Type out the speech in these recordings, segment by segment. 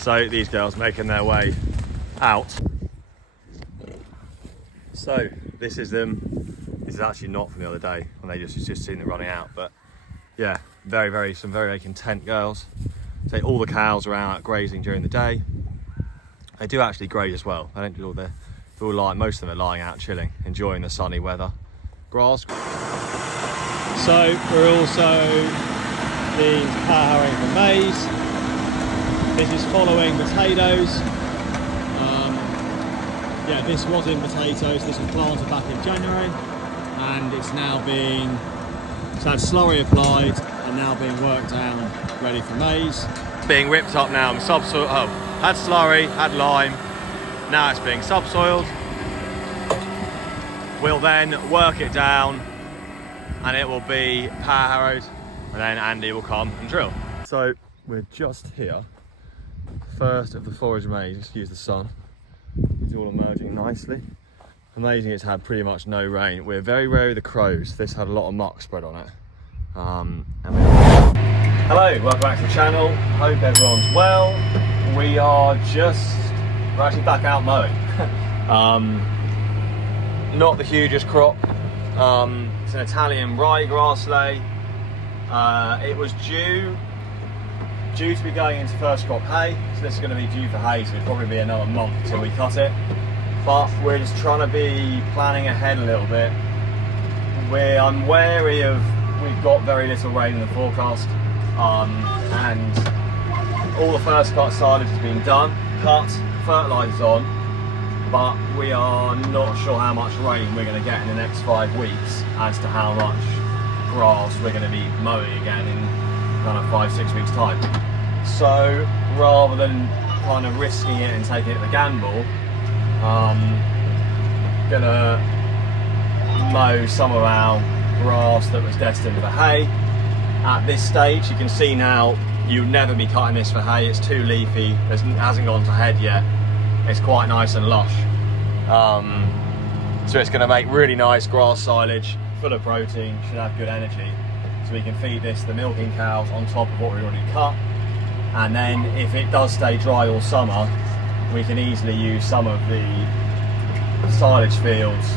So these girls making their way out. So this is them. This is actually not from the other day when they just seen them running out, but yeah, some very content girls. So all the cows are out grazing during the day. They do actually graze as well. They don't do all the, most of them are lying out chilling, enjoying the sunny weather. Grass. So we're also the power harrowing for maize. This is following potatoes. Yeah, this was in potatoes. This was planted back in January, and it's now being, it's had slurry applied and now being worked down, ready for maize. Being ripped up now and subsoil. Oh, had slurry, had lime. Now it's being subsoiled. We'll then work it down, and it will be power harrowed, and then Andy will come and drill. So we're just here. First of the forage maize, excuse the sun. It's all emerging nicely. Amazing, it's had pretty much no rain. We're very wary of the crows. This had a lot of muck spread on it. Hello, welcome back to the channel. Hope everyone's well. We're actually back out mowing. Not the hugest crop. It's an Italian ryegrass lay. It was due to be going into first crop hay, so this is going to be due for hay, so it'll probably be another month until we cut it. But we're just trying to be planning ahead a little bit. I'm wary of, we've got very little rain in the forecast, and all the first cut silage has been done, cut, fertilised on, but we are not sure how much rain we're going to get in the next 5 weeks as to how much grass we're going to be mowing again in kind of 5-6 weeks time. So rather than kind of risking it and taking it the gamble, gonna mow some of our grass that was destined for hay. At this stage, you can see now you'd never be cutting this for hay. It's too leafy. It hasn't gone to head yet. It's quite nice and lush. So it's going to make really nice grass silage, full of protein, should have good energy. So we can feed this the milking cows on top of what we already cut. And then if it does stay dry all summer, we can easily use some of the silage fields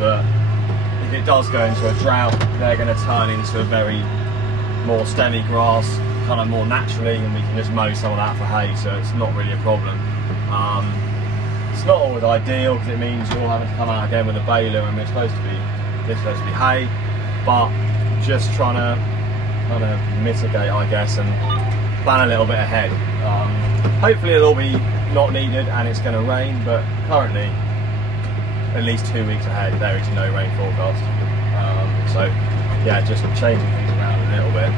that, if it does go into a drought, they're going to turn into a very more stemmy grass, kind of more naturally, and we can just mow some of that for hay, so it's not really a problem. It's not always ideal because it means you're having to come out again with a baler, and this is supposed to be hay, but just trying to kind of mitigate, I guess, and plan a little bit ahead. Hopefully it'll be not needed and it's going to rain, but currently at least 2 weeks ahead there is no rain forecast. So yeah, just changing things around a little bit,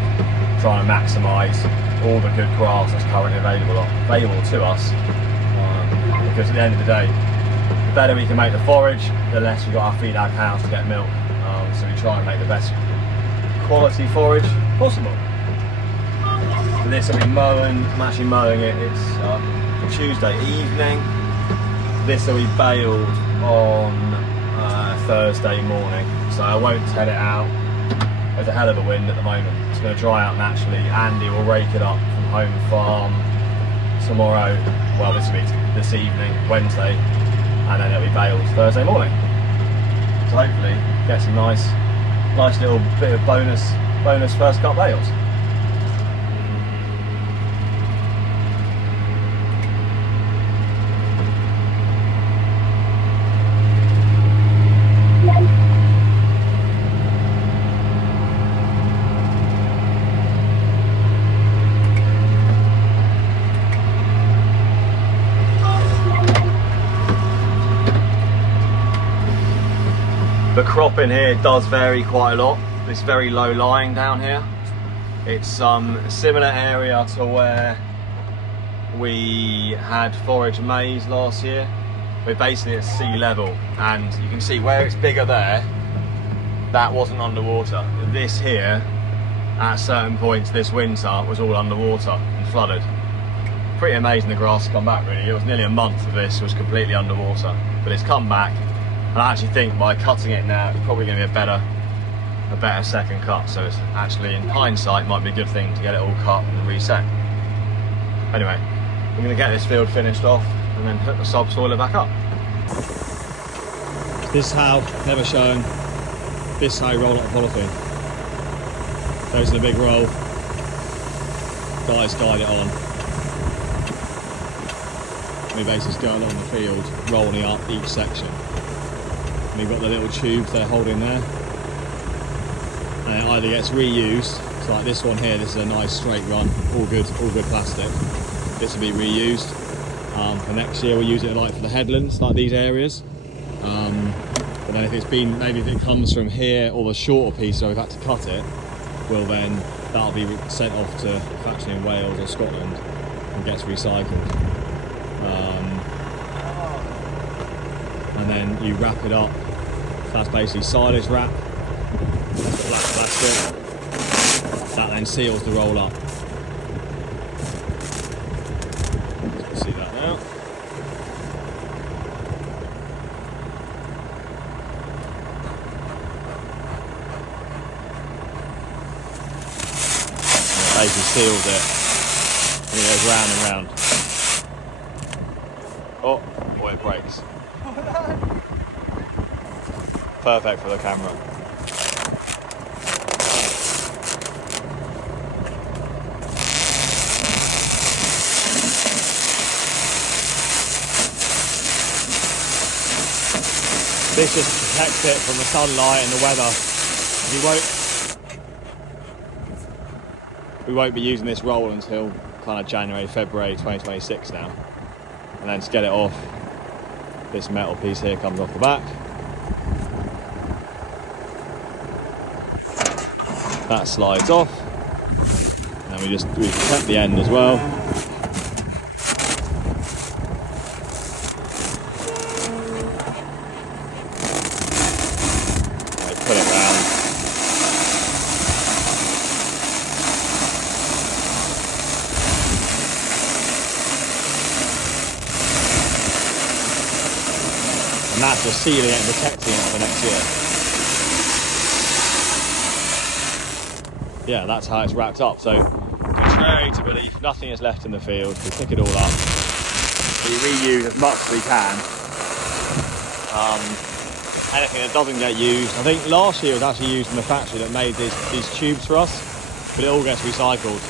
trying to maximise all the good grass that's currently available to us, because at the end of the day, the better we can make the forage, the less we've got to feed our cows to get milk. So we try and make the best quality forage possible. So this will be mowing. I'm actually mowing it. It's Tuesday evening. This will be baled on Thursday morning, so I won't head it out. There's a hell of a wind at the moment. It's going to dry out naturally. Andy will rake it up from home farm tomorrow. Well, this evening, Wednesday, and then it'll be baled Thursday morning. So hopefully get some nice little bit of bonus first cut bales. The crop in here does vary quite a lot. It's very low lying down here. It's a similar area to where we had forage maize last year. We're basically at sea level, and you can see where it's bigger there, that wasn't underwater. This here, at certain points this winter, was all underwater and flooded. Pretty amazing the grass has come back really. It was nearly a month of this was completely underwater, but it's come back. And I actually think by cutting it now, it's probably going to be a better second cut. So it's actually, in hindsight, might be a good thing to get it all cut and reset. Anyway, we're going to get this field finished off and then hook the subsoiler back up. This is how, never shown, this is how you roll up a polythene. Goes in a big roll, guys guide it on. We basically just go along the field, rolling up each section. And you've got the little tubes they're holding there. And it either gets reused, so like this one here, this is a nice straight run, all good plastic. This will be reused. For next year we'll use it like for the headlands, like these areas. But then if it's been, maybe if it comes from here or the shorter piece, so we've had to cut it, well then that'll be sent off to a factory in Wales or Scotland and gets recycled. And then you wrap it up. That's basically silage wrap. That's the black plastic. That then seals the roll up. You can see that now. Basically seals it, and it goes round and round. Oh, it breaks. Perfect for the camera. This just protects it from the sunlight and the weather. We won't be using this roll until kind of January, February 2026 now. And then to get it off, this metal piece here comes off the back. That slides off. And we protect the end as well. We put it round. And that's just sealing it and protecting it for next year. Yeah, that's how it's wrapped up. So, contrary to belief, nothing is left in the field. We pick it all up. We reuse as much as we can. Anything that doesn't get used, I think last year it was actually used in the factory that made these tubes for us, but it all gets recycled.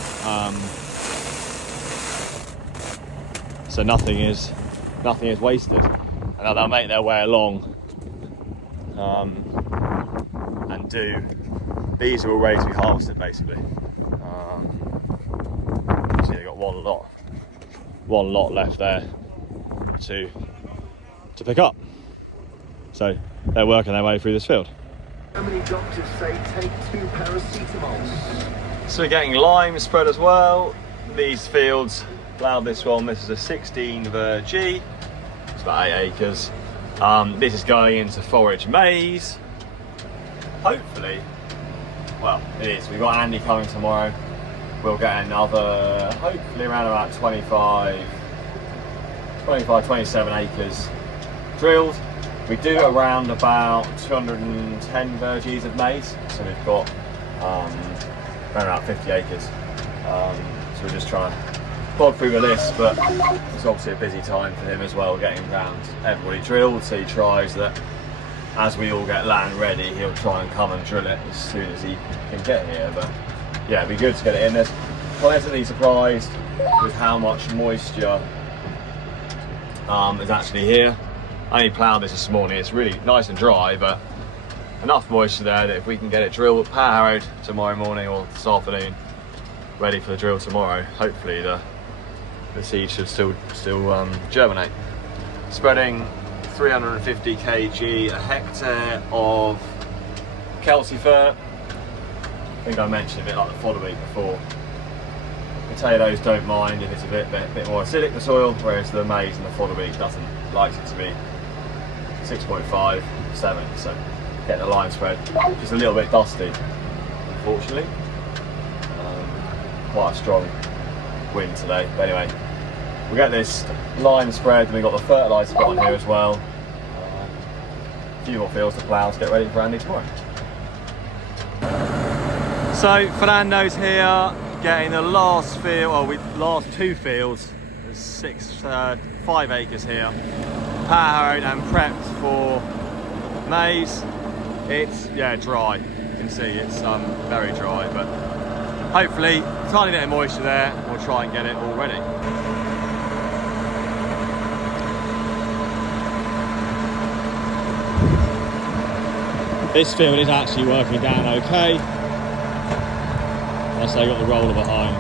So nothing is wasted. And they'll make their way along and these are all ready to be harvested basically. See, they've got one lot left there to pick up. So they're working their way through this field. How many doctors say take 2 paracetamols? So we're getting lime spread as well. These fields, ploughed this one, this is a 16 G. It's about 8 acres. This is going into forage maize. Hopefully, well, it is. We've got Andy coming tomorrow. We'll get another, hopefully around about 25, 27 acres drilled. We do around about 210 verges of maize. So we've got around about 50 acres. So we're just trying to plod through the list, but it's obviously a busy time for him as well, getting around everybody drilled. So he tries that as we all get land ready, he'll try and come and drill it as soon as he can get here. But yeah, it'd be good to get it in. There's pleasantly surprised with how much moisture is actually here. I only ploughed this morning. It's really nice and dry, but enough moisture there that if we can get it drilled, power harrowed tomorrow morning or this afternoon, ready for the drill tomorrow, hopefully the seed should still germinate. Spreading 350 kg a hectare of Kelsey fern. I think I mentioned a bit like the fodder week before. Potatoes don't mind if it's a bit more acidic, the soil, whereas the maize and the fodder week doesn't like it to be 6.5, 7. So get the line spread. Just a little bit dusty, unfortunately. Quite a strong wind today. But anyway, we get this line spread, and we've got the fertilizer spot on here as well. A few more fields to plough to get ready for Andy tomorrow. So Fernando's here, getting the last field, last 2 fields. There's 5 acres here, power harrowed and prepped for maize. It's dry. You can see it's very dry, but hopefully tiny bit of moisture there. We'll try and get it all ready. This field is actually working down okay. Unless I got the roller behind.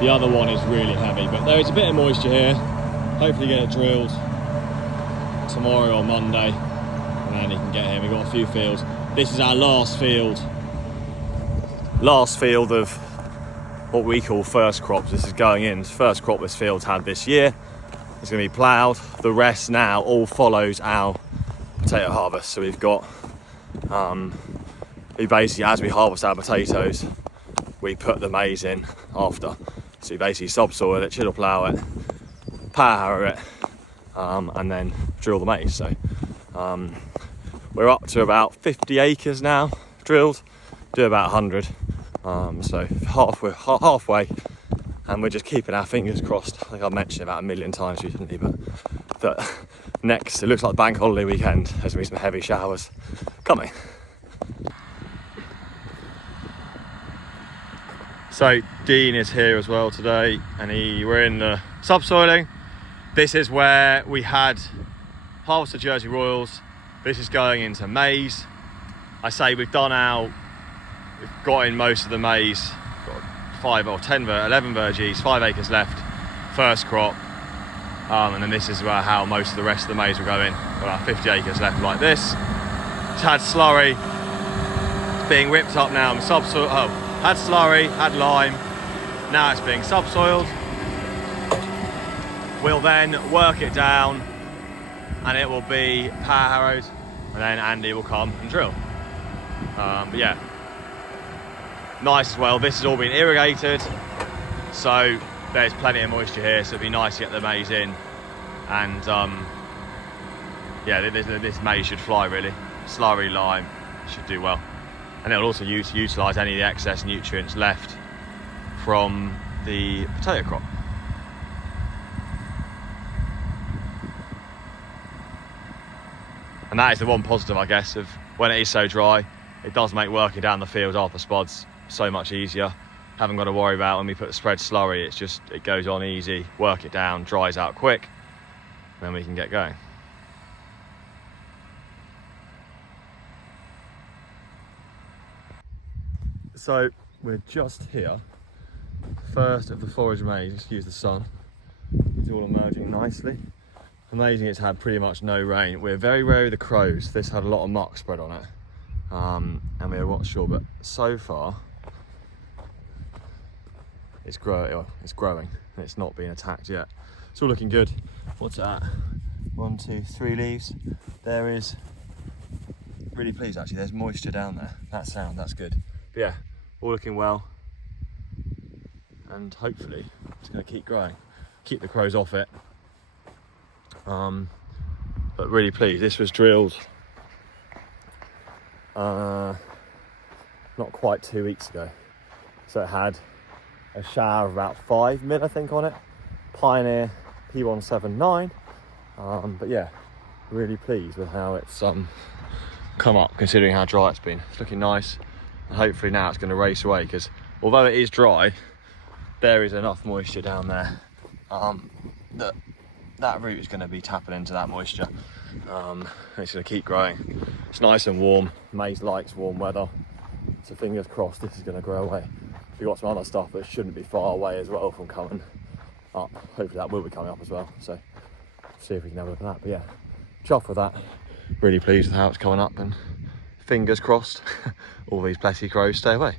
The other one is really heavy, but there is a bit of moisture here. Hopefully get it drilled tomorrow or Monday, and then you can get here. We've got a few fields. This is our last field of what we call first crops. This is going in. It's the first crop this field's had this year. It's going to be ploughed. The rest now all follows our potato harvest. So we've got, we basically, as we harvest our potatoes, we put the maize in after. So you basically subsoil it, chisel plough it, power harrow it, and then drill the maize. So we're up to about 50 acres now drilled, do about 100. So halfway, and we're just keeping our fingers crossed. I think I've mentioned it about 1 million times recently, but that next, it looks like bank holiday weekend, there's going to be some heavy showers coming. So Dean is here as well today, and we're in the subsoiling. This is where we had harvested Jersey Royals. This is going into maize. I say we've got in most of the maize, got 11 verges, 5 acres left, first crop. And then this is how most of the rest of the maize will go in. About 50 acres left like this. It's had slurry, it's being whipped up now and subsoil. Had slurry, had lime, now it's being subsoiled. We'll then work it down and it will be power harrowed, and then Andy will come and drill. But yeah, nice as well. This has all been irrigated, so there's plenty of moisture here, so it'd be nice to get the maize in. And yeah, this maize should fly really. Slurry, lime, should do well. And it'll also utilise any of the excess nutrients left from the potato crop. And that is the one positive, I guess, of when it is so dry. It does make working down the field after spods so much easier. Haven't got to worry about when we put the spread slurry, it goes on easy, work it down, dries out quick, then we can get going. So we're just here, first of the forage maize, excuse the sun, it's all emerging nicely. Amazing, it's had pretty much no rain. We're very wary of the crows. This had a lot of muck spread on it, and we're not sure, but so far it's growing and it's not been attacked yet. It's all looking good. What's that? 1, 2, 3 leaves. There is, really pleased actually, there's moisture down there. That's good. But yeah, all looking well, and hopefully it's going to keep growing, keep the crows off it. But really pleased. This was drilled not quite 2 weeks ago, so it had a shower of about 5 mil I think on it, Pioneer P179. But yeah, really pleased with how it's come up, considering how dry it's been. It's looking nice, and hopefully now it's going to race away, because although it is dry, there is enough moisture down there that root is going to be tapping into that moisture. It's going to keep growing. It's nice and warm. Maize likes warm weather, so fingers crossed this is going to grow away. We've got some other stuff that shouldn't be far away as well from coming up. Hopefully that will be coming up as well, so see if we can have a look at that. But yeah, chuffed with that. Really pleased with how it's coming up, and fingers crossed all these pesky crows stay away.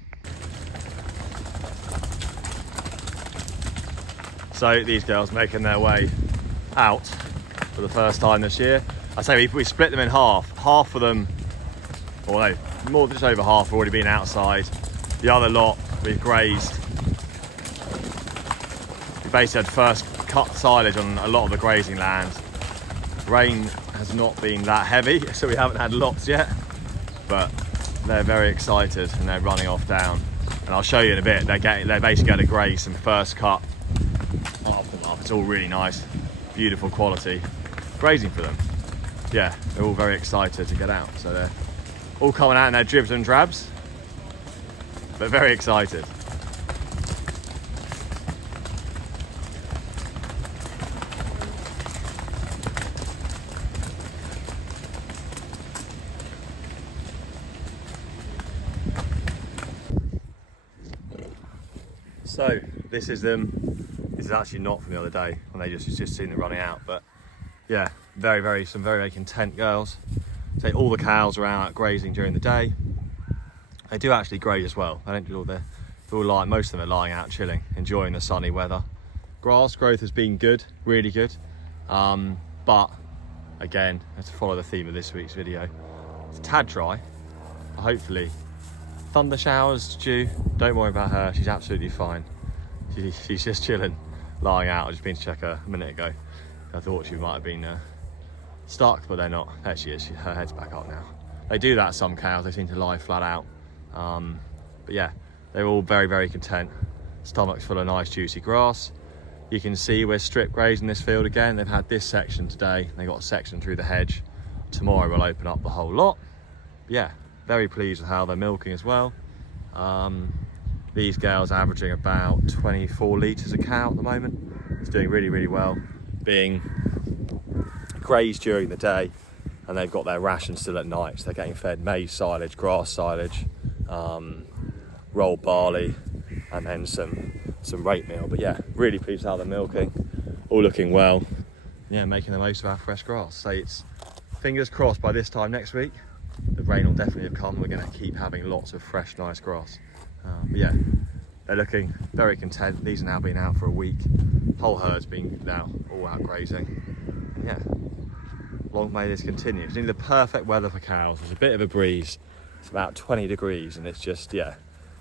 So these girls making their way out for the first time this year. I say we split them in half. Half of them, or no, more than just over half have already been outside. The other lot we've grazed. We basically had first cut silage on a lot of the grazing lands. Rain has not been that heavy, so we haven't had lots yet, but they're very excited and they're running off down. And I'll show you in a bit, they're basically going to graze some first cut It's all really nice, beautiful quality grazing for them. Yeah, they're all very excited to get out. So they're all coming out in their dribs and drabs, but very excited. So this is them. This is actually not from the other day when they just seen them running out, but yeah, some very content girls. So all the cows are out grazing during the day. They do actually graze as well. They don't do all their, most of them are lying out chilling, enjoying the sunny weather. Grass growth has been good, really good. But again, to follow the theme of this week's video, it's a tad dry. Hopefully, thunder showers due. Don't worry about her, she's absolutely fine. She's just chilling, lying out. I've just been to check her a minute ago. I thought she might have been stuck, but they're not. There she is, her head's back up now. They do that, some cows, they seem to lie flat out. But yeah, they're all very content. Stomachs full of nice juicy grass. You can see we're strip grazing this field again. They've had this section today. They got a section through the hedge. Tomorrow we'll open up the whole lot. But yeah, very pleased with how they're milking as well. These girls are averaging about 24 litres a cow at the moment. It's doing really well, being grazed during the day, and they've got their ration still at night. So they're getting fed maize silage, grass silage, rolled barley, and then some rape meal. But yeah, really pleased how they're milking, all looking well. Yeah, making the most of our fresh grass. So it's fingers crossed by this time next week, the rain will definitely have come. We're going to keep having lots of fresh, nice grass. But yeah, they're looking very content. These are now been out for a week. Whole herd's been now all out grazing. And yeah, long may this continue. It's nearly the perfect weather for cows. There's a bit of a breeze. It's about 20 degrees and it's just, yeah,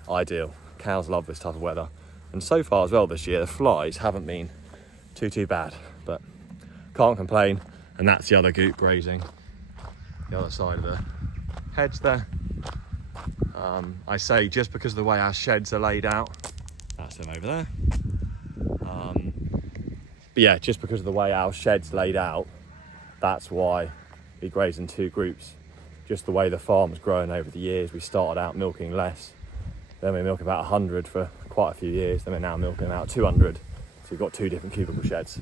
ideal. Cows love this type of weather. And so far as well this year, the flies haven't been too bad, but can't complain. And that's the other goop grazing, the other side of the hedge there. I say just because of the way our sheds are laid out, that's them over there. But yeah, just because of the way our shed's laid out, that's why we graze in two groups. Just the way the farm's grown over the years. We started out milking less, then we milk about 100 for quite a few years, then we're now milking about 200. So we've got two different cubicle sheds.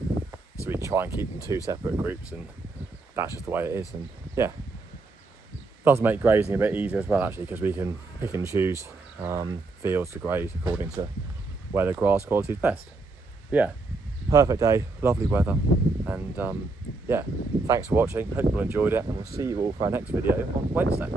So we try and keep them two separate groups, and that's just the way it is. And yeah, does make grazing a bit easier as well, actually, because we can pick and choose fields to graze according to where the grass quality is best. But yeah, perfect day, lovely weather, and yeah, thanks for watching. Hope you all enjoyed it, and we'll see you all for our next video on Wednesday.